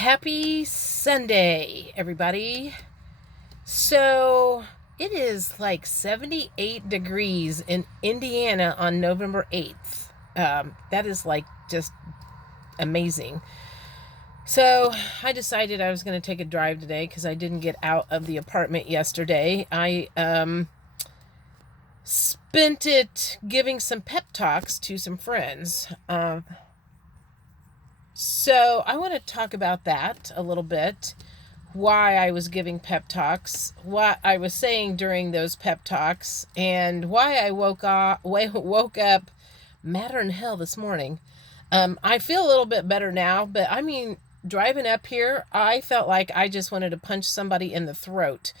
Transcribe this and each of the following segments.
Happy Sunday, everybody. So it is like 78 degrees in Indiana on November 8th. That is like just amazing. So I decided I was going to take a drive today because I didn't get out of the apartment yesterday. I spent it giving some pep talks to some friends. So I want to talk about that a little bit. Why I was giving pep talks, what I was saying during those pep talks, and why I woke up madder than hell this morning. I feel a little bit better now, but I mean, driving up here, I felt like I just wanted to punch somebody in the throat.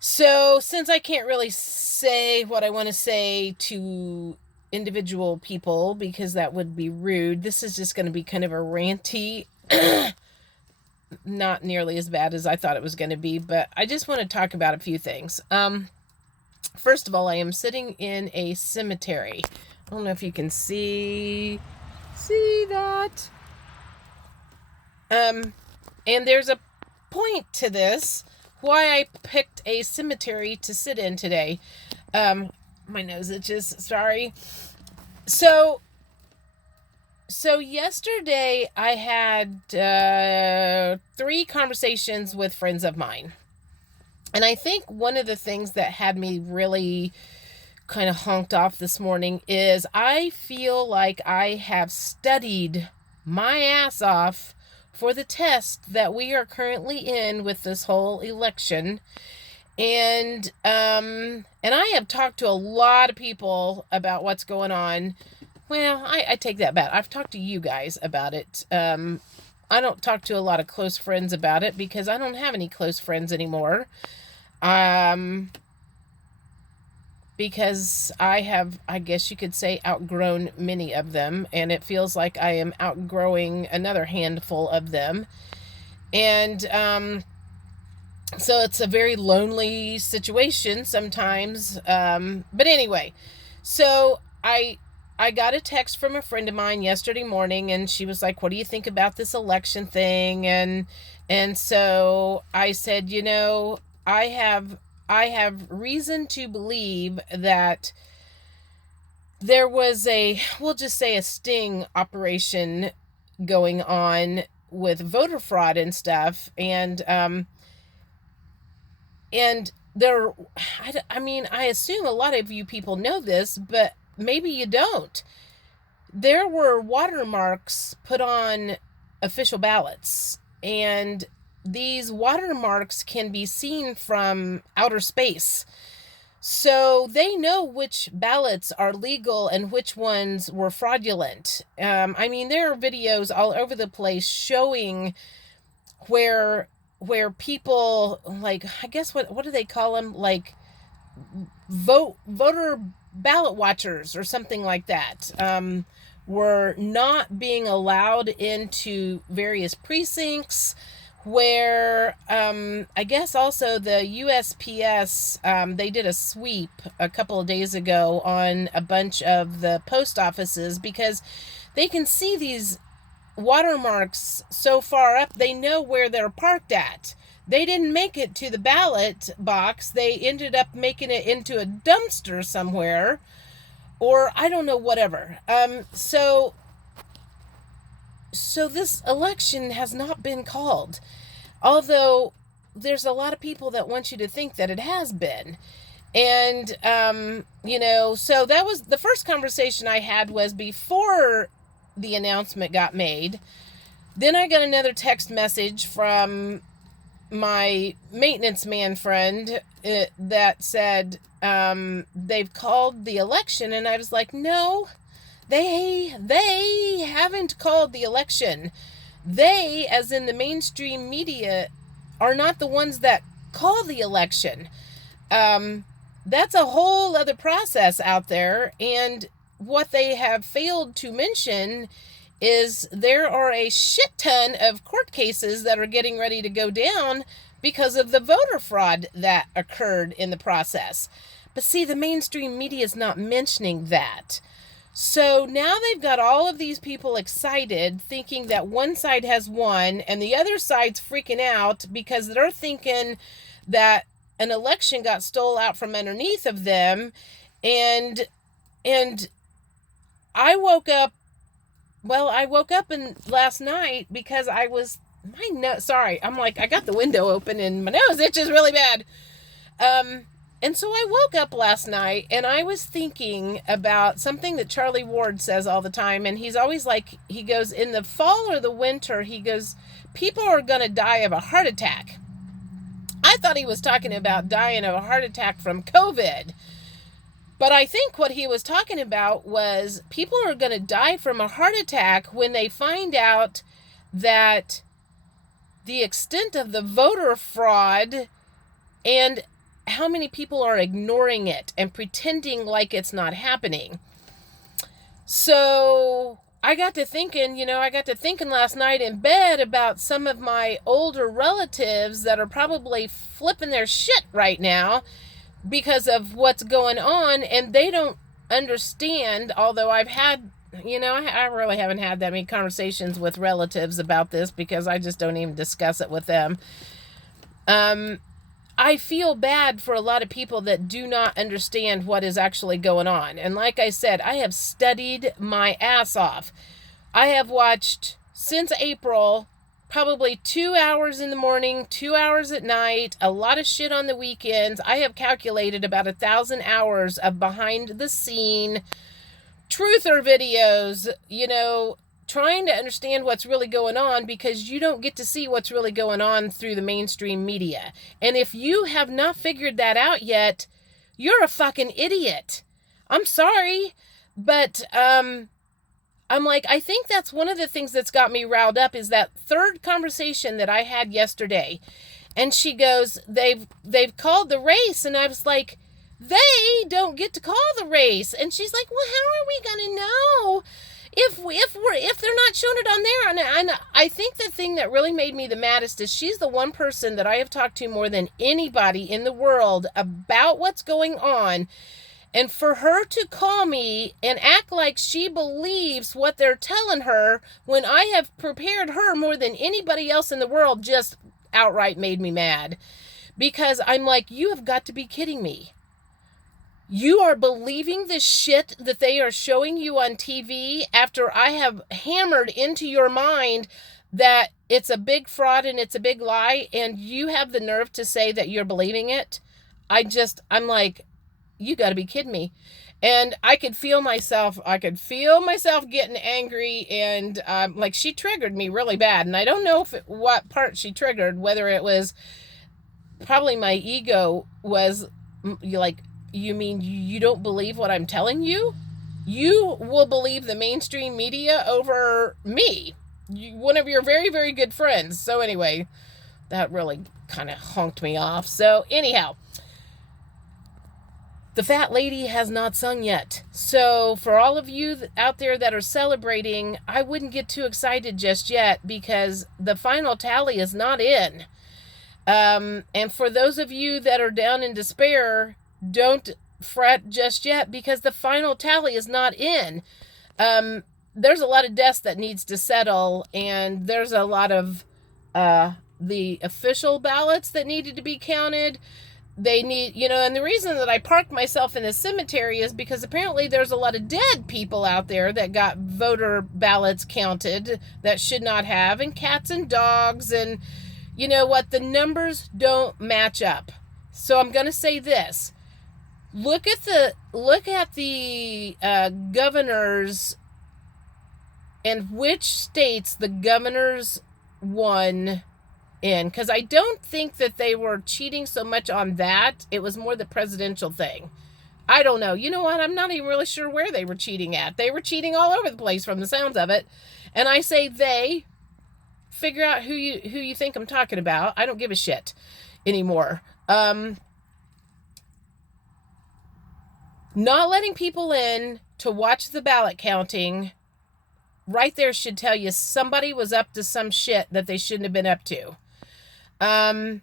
So since I can't really say what I want to say to individual people because that would be rude, this is just going to be kind of a ranty not nearly as bad as I thought it was going to be, but I just want to talk about a few things. First of all, I am sitting in a cemetery. I don't know if you can see that. And there's a point to this, why I picked a cemetery to sit in today. My nose itches, sorry. So yesterday I had 3 conversations with friends of mine. And I think one of the things that had me really kind of honked off this morning is I feel like I have studied my ass off for the test that we are currently in with this whole election. And I have talked to a lot of people about what's going on. Well, I take that back. I've talked to you guys about it. I don't talk to a lot of close friends about it because I don't have any close friends anymore. Because I have, I guess you could say, outgrown many of them, and it feels like I am outgrowing another handful of them. And so it's a very lonely situation sometimes. But anyway, so I got a text from a friend of mine yesterday morning, and she was like, "What do you think about this election thing?" And so I said, I have reason to believe that there was we'll just say a sting operation going on with voter fraud and stuff. And there, I assume a lot of you people know this, but maybe you don't. There were watermarks put on official ballots, and these watermarks can be seen from outer space. So they know which ballots are legal and which ones were fraudulent. There are videos all over the place showing where people, like, I guess, what do they call them? Like voter ballot watchers or something like that, were not being allowed into various precincts, where I guess also the USPS, they did a sweep a couple of days ago on a bunch of the post offices because they can see these watermarks so far up, they know where they're parked at. They didn't make it to the ballot box. They ended up making it into a dumpster somewhere, or I don't know, whatever. So this election has not been called, although there's a lot of people that want you to think that it has been. And, so that was the first conversation I had was before the announcement got made. Then I got another text message from my maintenance man friend that said they've called the election, and I was like, no, they haven't called the election. They, as in the mainstream media, are not the ones that call the election. That's a whole other process out there, and what they have failed to mention is there are a shit ton of court cases that are getting ready to go down because of the voter fraud that occurred in the process. But see, the mainstream media is not mentioning that. So now they've got all of these people excited, thinking that one side has won and the other side's freaking out because they're thinking that an election got stole out from underneath of them. And I woke up, last night because I was, my nose, sorry, I'm like, I got the window open and my nose itches really bad. And so I woke up last night and I was thinking about something that Charlie Ward says all the time. And he's always like, he goes, in the fall or the winter, he goes, people are going to die of a heart attack. I thought he was talking about dying of a heart attack from COVID. But I think what he was talking about was people are going to die from a heart attack when they find out that the extent of the voter fraud and how many people are ignoring it and pretending like it's not happening. So I got to thinking last night in bed about some of my older relatives that are probably flipping their shit right now because of what's going on, and they don't understand, although I've had, I really haven't had that many conversations with relatives about this because I just don't even discuss it with them. I feel bad for a lot of people that do not understand what is actually going on. And like I said, I have studied my ass off. I have watched, since April, probably 2 hours in the morning, 2 hours at night, a lot of shit on the weekends. I have calculated about 1,000 hours of behind the scene truther videos, trying to understand what's really going on, because you don't get to see what's really going on through the mainstream media. And if you have not figured that out yet, you're a fucking idiot. I'm sorry, but I'm like, I think that's one of the things that's got me riled up is that third conversation that I had yesterday. And she goes, they've called the race. And I was like, they don't get to call the race. And she's like, well, how are we going to know if they're not showing it on there? And I think the thing that really made me the maddest is she's the one person that I have talked to more than anybody in the world about what's going on. And for her to call me and act like she believes what they're telling her when I have prepared her more than anybody else in the world just outright made me mad. Because I'm like, you have got to be kidding me. You are believing this shit that they are showing you on TV after I have hammered into your mind that it's a big fraud and it's a big lie, and you have the nerve to say that you're believing it? I'm like, you got to be kidding me. And I could feel myself getting angry, and like, she triggered me really bad. And I don't know what part she triggered, whether it was probably my ego was like, you mean you don't believe what I'm telling you? You will believe the mainstream media over me, one of your very, very good friends. So anyway, that really kind of honked me off. So anyhow, the fat lady has not sung yet. So for all of you out there that are celebrating, I wouldn't get too excited just yet because the final tally is not in. And for those of you that are down in despair, don't fret just yet because the final tally is not in. There's a lot of deaths that needs to settle, and there's a lot of the official ballots that needed to be counted. They need, and the reason that I parked myself in the cemetery is because apparently there's a lot of dead people out there that got voter ballots counted that should not have, and cats and dogs, and you know what, the numbers don't match up. So I'm going to say this. Look at the governors and which states the governors won in, because I don't think that they were cheating so much on that. It was more the presidential thing. I don't know. You know what? I'm not even really sure where they were cheating at. They were cheating all over the place from the sounds of it. And I say they, figure out who you think I'm talking about. I don't give a shit anymore. Not letting people in to watch the ballot counting right there should tell you somebody was up to some shit that they shouldn't have been up to. I'm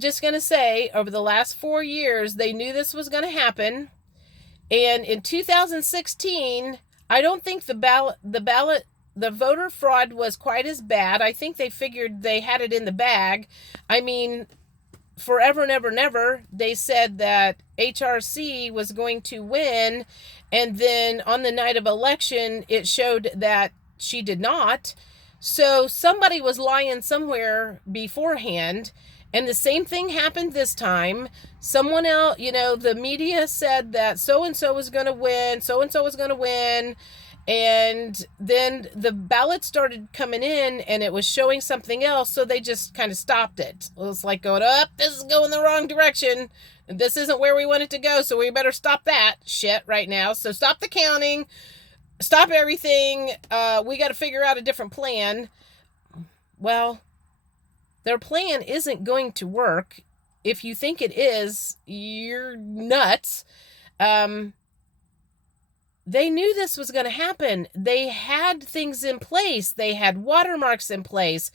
just going to say, over the last 4 years, they knew this was going to happen. And in 2016, I don't think the voter fraud was quite as bad. I think they figured they had it in the bag. I mean, forever and ever and ever, they said that HRC was going to win. And then on the night of election, it showed that she did not. So somebody was lying somewhere beforehand. And the same thing happened this time. Someone else, the media said that so-and-so was going to win, so-and-so was going to win. And then the ballots started coming in and it was showing something else. So they just kind of stopped it. It was like going up, this is going the wrong direction. This isn't where we want it to go. So we better stop that shit right now. So stop the counting, stop everything. We got to figure out a different plan. Well, their plan isn't going to work. If you think it is, you're nuts. They knew this was going to happen. They had things in place. They had watermarks in place.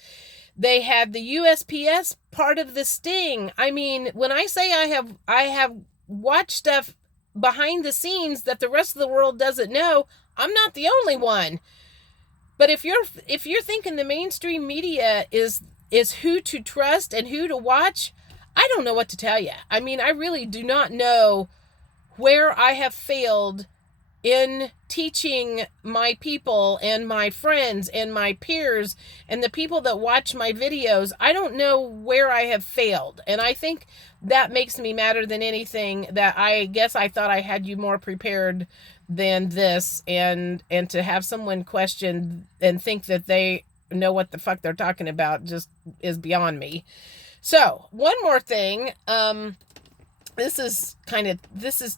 They had the USPS part of the sting. I mean, when I say I have watched stuff behind the scenes that the rest of the world doesn't know, I'm not the only one. But if you're thinking the mainstream media is who to trust and who to watch, I don't know what to tell you. I mean, I really do not know where I have failed in teaching my people and my friends and my peers and the people that watch my videos. I don't know where I have failed. And I think that makes me madder than anything, that I guess I thought I had you more prepared than this, and to have someone question and think that they know what the fuck they're talking about just is beyond me. So one more thing. This is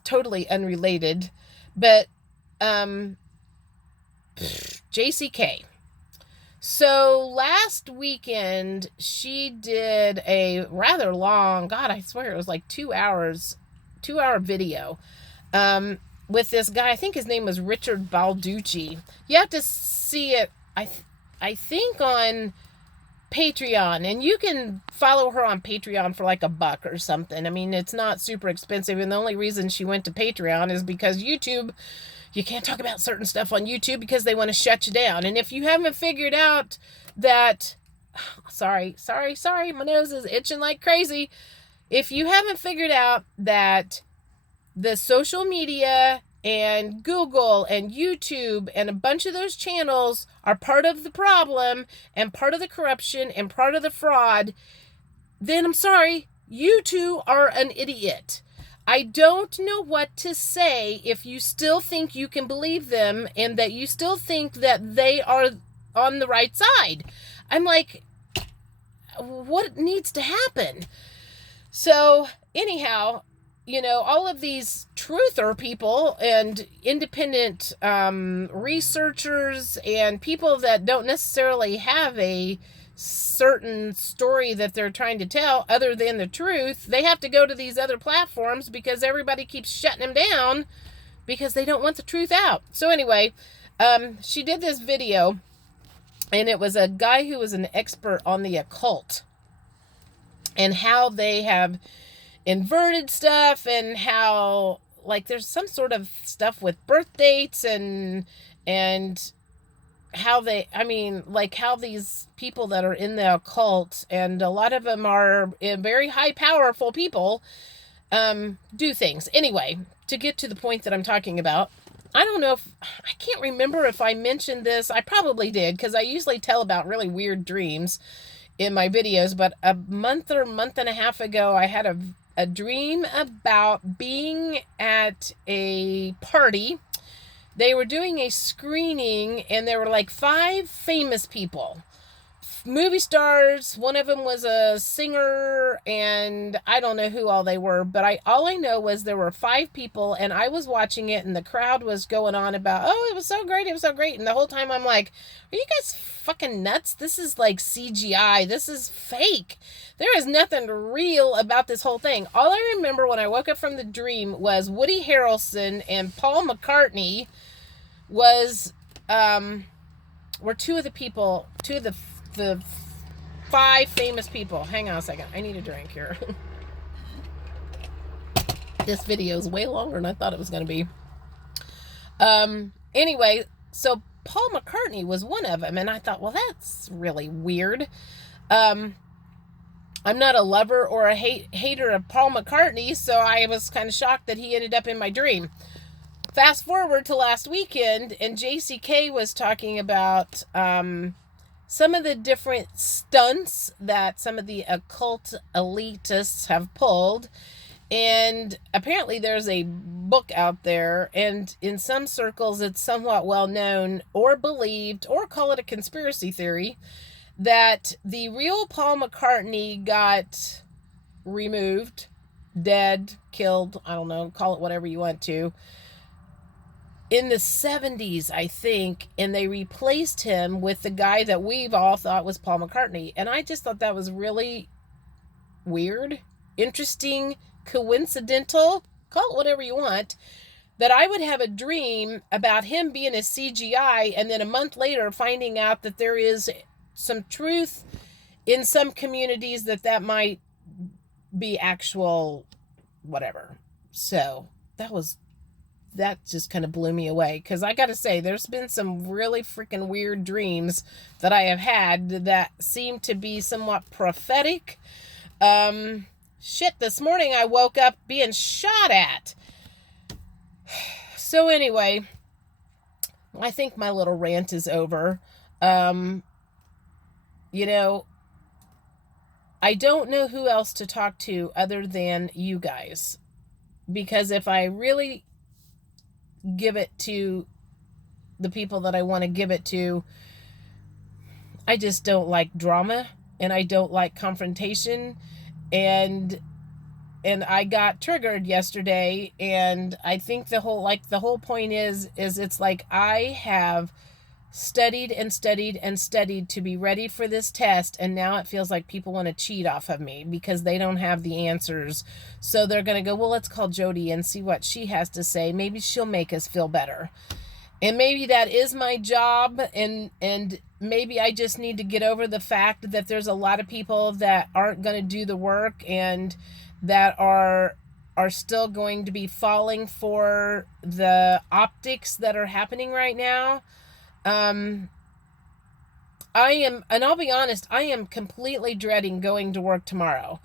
totally unrelated, but JCK. So last weekend she did a rather long, God, I swear it was like 2 hour video with this guy. I think his name was Richard Balducci. You have to see it, I think, on Patreon, and you can follow her on Patreon for like $1 or something. I mean, it's not super expensive, and the only reason she went to Patreon is because YouTube, you can't talk about certain stuff on YouTube because they want to shut you down. And if you haven't figured out that, sorry, my nose is itching like crazy. If you haven't figured out that the social media and Google and YouTube and a bunch of those channels are part of the problem and part of the corruption and part of the fraud, then I'm sorry, you two are an idiot. I don't know what to say if you still think you can believe them and that you still think that they are on the right side. I'm like, what needs to happen? So anyhow, all of these truther people and independent researchers and people that don't necessarily have a certain story that they're trying to tell other than the truth, they have to go to these other platforms because everybody keeps shutting them down because they don't want the truth out. So anyway, she did this video, and it was a guy who was an expert on the occult and how they have inverted stuff, and how like there's some sort of stuff with birth dates and how how these people that are in the occult, and a lot of them are very high powerful people, do things. Anyway, to get to the point that I'm talking about, I can't remember if I mentioned this. I probably did, because I usually tell about really weird dreams in my videos, but a month and a half ago, I had a dream about being at a party. They were doing a screening, and there were like 5 famous people, movie stars. One of them was a singer, and I don't know who all they were, but all I know was there were 5 people, and I was watching it, and the crowd was going on about, oh, it was so great, and the whole time I'm like, are you guys fucking nuts? This is like CGI. This is fake. There is nothing real about this whole thing. All I remember when I woke up from the dream was Woody Harrelson and Paul McCartney were two of the 5 famous people. Hang on a second. I need a drink here. This video is way longer than I thought it was going to be. Anyway, so Paul McCartney was one of them, and I thought, well, that's really weird. I'm not a lover or a hater of Paul McCartney, so I was kind of shocked that he ended up in my dream. Fast forward to last weekend, and JCK was talking about some of the different stunts that some of the occult elitists have pulled. And apparently there's a book out there, and in some circles it's somewhat well known or believed, or call it a conspiracy theory, that the real Paul McCartney got removed, dead, killed, I don't know, call it whatever you want to, in the 70s, I think, and they replaced him with the guy that we've all thought was Paul McCartney. And I just thought that was really weird, interesting, coincidental, call it whatever you want, that I would have a dream about him being a CGI, and then a month later finding out that there is some truth in some communities that might be actual whatever. So that just kind of blew me away, because I gotta say, there's been some really freaking weird dreams that I have had that seem to be somewhat prophetic. Shit, this morning I woke up being shot at. So anyway, I think my little rant is over. You know, I don't know who else to talk to other than you guys, because if I really give it to the people that I want to give it to, I just don't like drama, and I don't like confrontation, and I got triggered yesterday, and I think the whole point is it's like I have studied and studied and studied to be ready for this test, and now it feels like people want to cheat off of me because they don't have the answers. So they're going to go, well, let's call Jody and see what she has to say. Maybe she'll make us feel better. And maybe that is my job, and maybe I just need to get over the fact that there's a lot of people that aren't going to do the work, and that are still going to be falling for the optics that are happening right now. And I'll be honest, I am completely dreading going to work tomorrow,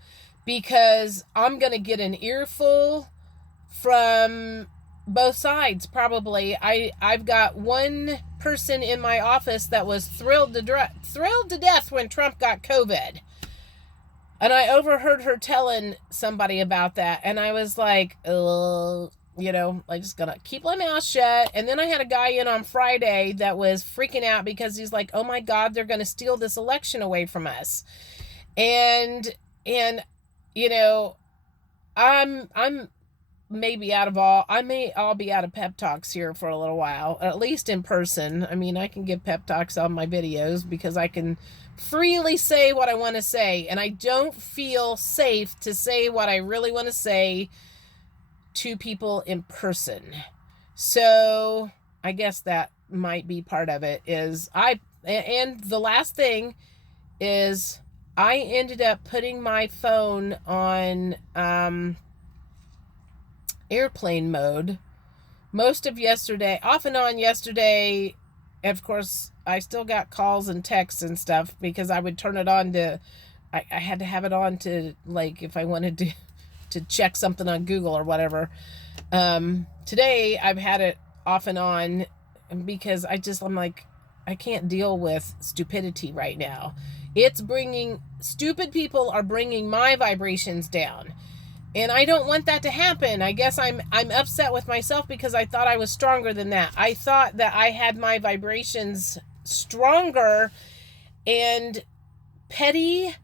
because I'm going to get an earful from both sides, probably. I've got one person in my office that was thrilled to death when Trump got COVID. And I overheard her telling somebody about that, and I was like, I just gonna keep my mouth shut. And then I had a guy in on Friday that was freaking out because he's like, oh my God, they're gonna steal this election away from us. And I'm maybe I'll be out of pep talks here for a little while, at least in person. I mean, I can give pep talks on my videos because I can freely say what I want to say, and I don't feel safe to say what I really want to say to people in person. So I guess that might be part of it. And the last thing is, I ended up putting my phone on airplane mode most of yesterday, off and on yesterday. Of course, I still got calls and texts and stuff, because I would turn it on to, I had to have it on to, like, if I wanted to check something on Google or whatever. Today I've had it off and on because I'm like, I can't deal with stupidity right now. Stupid people are bringing my vibrations down. And I don't want that to happen. I guess I'm upset with myself because I thought I was stronger than that. I thought that I had my vibrations stronger, and petty,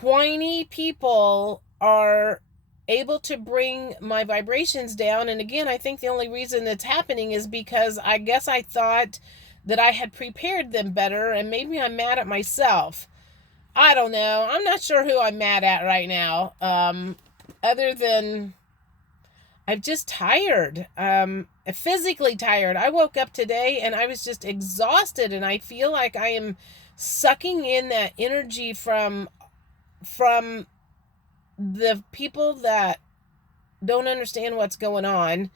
whiny people are able to bring my vibrations down. And again, I think the only reason it's happening is because I guess I thought that I had prepared them better, and maybe I'm mad at myself. I don't know. I'm not sure who I'm mad at right now. Other than I'm just tired, physically tired. I woke up today and I was just exhausted, and I feel like I am sucking in that energy from the people that don't understand what's going on.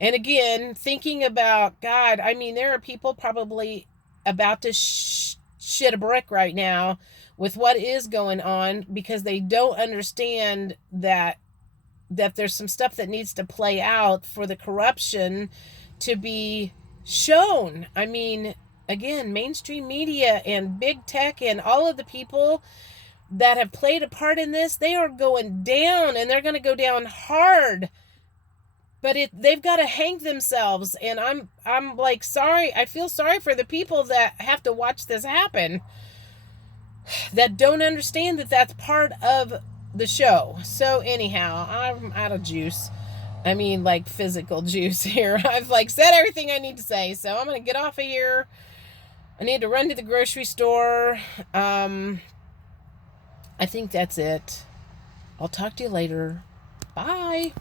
And again, thinking about God, I mean, there are people probably about to shit a brick right now with what is going on because they don't understand that there's some stuff that needs to play out for the corruption to be shown. I mean, again, mainstream media and big tech and all of the people that have played a part in this, they are going down, and they're going to go down hard. But they've got to hang themselves, and I'm like, sorry. I feel sorry for the people that have to watch this happen, that don't understand that that's part of the show. So anyhow, I'm out of juice. I mean, like physical juice here. I've like said everything I need to say, so I'm gonna get off of here. I need to run to the grocery store. I think that's it. I'll talk to you later. Bye.